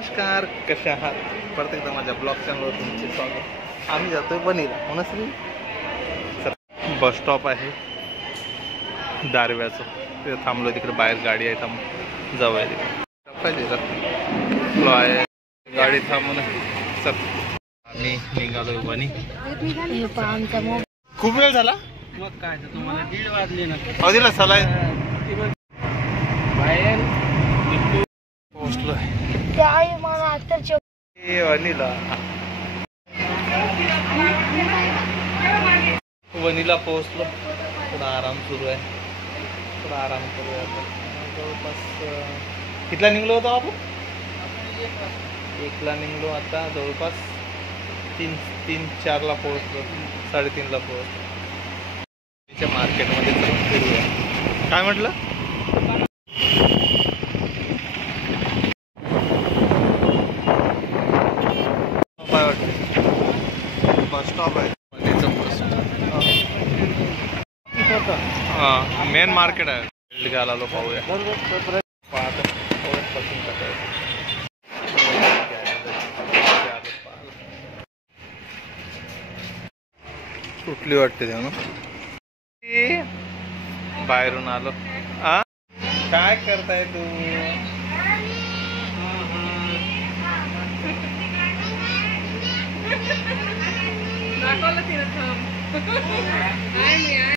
नमस्कार, कसे आहात? परत एकदा माझ्या ब्लॉग चॅनलवर तुमचे स्वागत. आम्ही जातोय बनीला म्हणून बस स्टॉप आहे दारव्याचं. तिथे थांबलो, तिकडे बाहेर गाडी आहे, जाऊया तिकडे आहे गाडी थांबून. चल आम्ही निघालो बनी. खूप वेळ झाला. मग काय तुम्हाला 1:30 वाजले ना. अवधीला सलाय बाहेर पोहोचलो आहे वनीला पोहोचलो. थोडा आराम सुरू आहे, थोडा आराम करूया. जवळपास कितला निघलो होतो आपण? 1ला निघलो. आता जवळपास 3-4ला पोहोचलो, 3:30ला पोहोचलो. मार्केटमध्ये फिरूया. काय म्हटलं? काय वाटतं? बस स्टॉप आहे, मेन मार्केट आहे. आलो पाहूया. कुठली वाटते त्या ना? बाहेरून आलो. काय करताय तू?